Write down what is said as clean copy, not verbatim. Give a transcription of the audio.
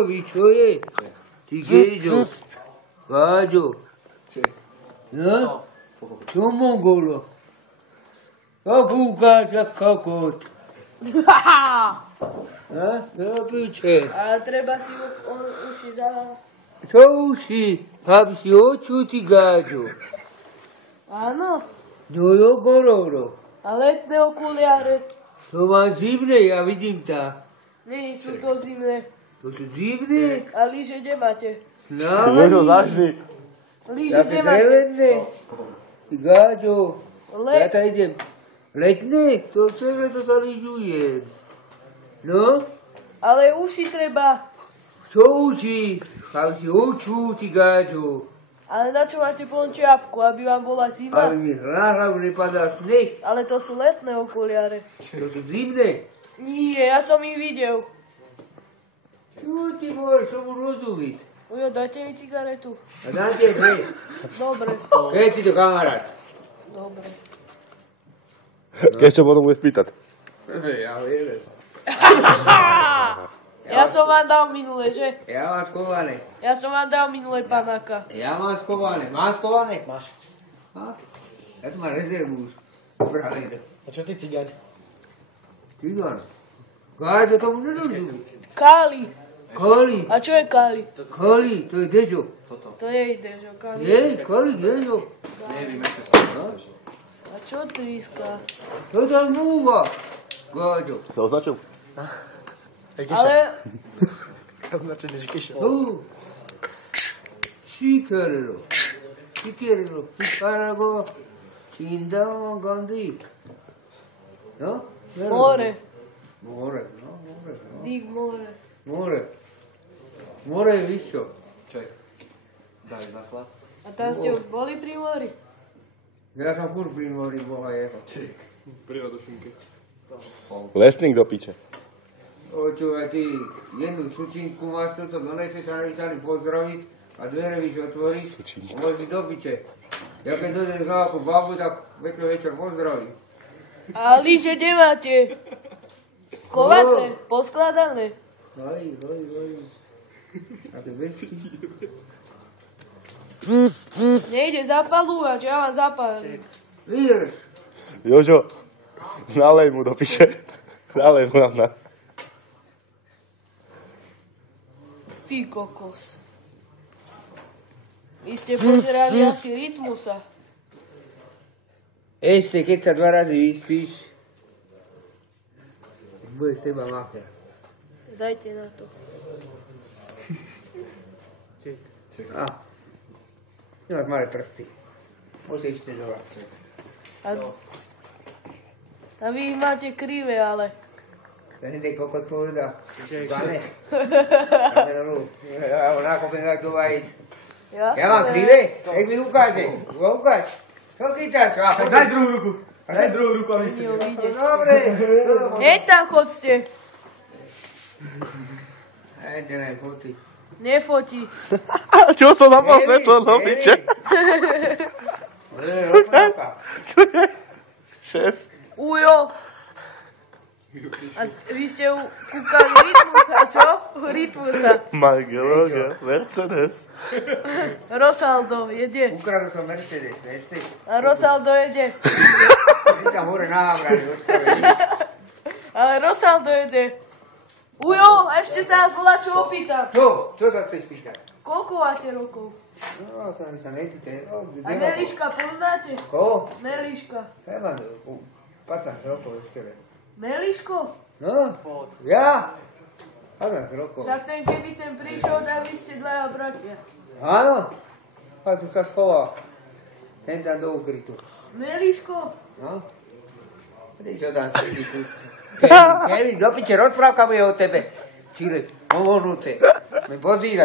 Čo je? Ty Geďo, Gáďo. No? Čo Mongolo? A kúkáš jak kokot. Do piče. Ale treba si uši zahrať. Čo uši? Aby si očul, ty Gáďo. Áno. No jo, gororo. A letné okuliare. To mám zimné, ja vidím tá. Nie, sú to zimné. To sú zimné? A lyže kde máte? Ježo, zažri. Lyže kde Také máte? drevené. Ty Gáďo. Ja Let. tam idem. Letné? To celé to sa lyžujem. No? Ale uši treba. Čo učí? Aby si očul, ty Gáďo. Ale na čo máte plnú čiapku, aby vám bola zima? Aby mi na hlavu nepadal sneh. Ale to sú letné okuliare. To sú zimné. Nie, ja som ich videl. Čo ty môžeš tomu rozumiť? Ujo, dajte mi cigaretu. A dáte dve. Dobre, Keď si to kamarát. dobre. Keď čo potom budeš pýtať. Ja viem. Ja som vám dal minule, že? Ja mám skované. Ja som vám dal minule panáka. Ja mám skované. Mám skované? Máš. Ja tu mám rezervu už. Pravené. A čo ty cigáň? Cigán. Gáďo tomu nerozumí. Káli. Koli. A čo je káli? Koli. To je Dežo. To je Dežo, káli. Je? Koli, Dežo. A čo tríska? To je tá zmluva. Gáďo. Sa označil? Ale Označené, že keša. Šikerlo. Šikerlo. Pikarago. Čindama Gandhi. No? more. More. No, more. No. Dig more. More. More je vyššo. Čak, daj základ. A tam ste už boli pri mori? Ja som furt pri mori boha jeho. Prírodošinky. Lesník do piče. Očúvaj, ty jednu sučinku máš toto, doneseš a nevíš pozdraviť a dvere víš otvoriť. Sučinku. Môžeš do piče. Ja keď dojdem za ako babu, tak večer pozdravím. A lyže kde máte? Skovaté, poskladané. Hej. A to večky? Nejde zapalúvať, ja vám zapálim. Vydrž. Jožo, nalej mu do piče. Nalej mu na. Ty kokos. Vy ste pozerali asi Rytmusa. Ešte, keď sa 2 razy vyspíš, bude z teba macher. Dajte na to. A. Nemáš malé prsty. Môžeš ešte do vás. A vy ich máte krivé, ale. Ten ide kokot povedal. Pane. Ja ho nakopem tak do vajíc. Ja mám krivé? Tak mi ukáže. Ukáž. Čo chytáš? Daj druhú ruku. Daj druhú ruku, aby ste... Dobre. Hej tam chodste. Ejte nej, fotí. Nefotí. Čo som napal svetlo do piče? Šéf. Ujo. A vy ste kúkali Rytmusa, čo? Rytmusa. Margeloga, Mercedes. Rosaldo jede. Ukradol som Mercedes, neste? A Rosaldo jede. Je tam hore na Havrani, odstavili. Ale Rosaldo jede. Ujo, a ešte sa vás volá čo opýtam. Čo? Čo sa chceš pýtať? Koľko máte rokov? No, sa nepýtaj. A Meliška poznáte? Koho? Meliška. Ja mám 15 rokov ešte len. Meliško? No, ja? 15 rokov. Však ten keby sem prišiel, tak vy ste dvaja bratia. Áno? A tu sa schoval. Ten tam do ukrytu. Meliško? No? Ty čo tam sedí tu? Kevin, do piče, rozprávka bude o tebe. Čile, omonúce. Me pozírať.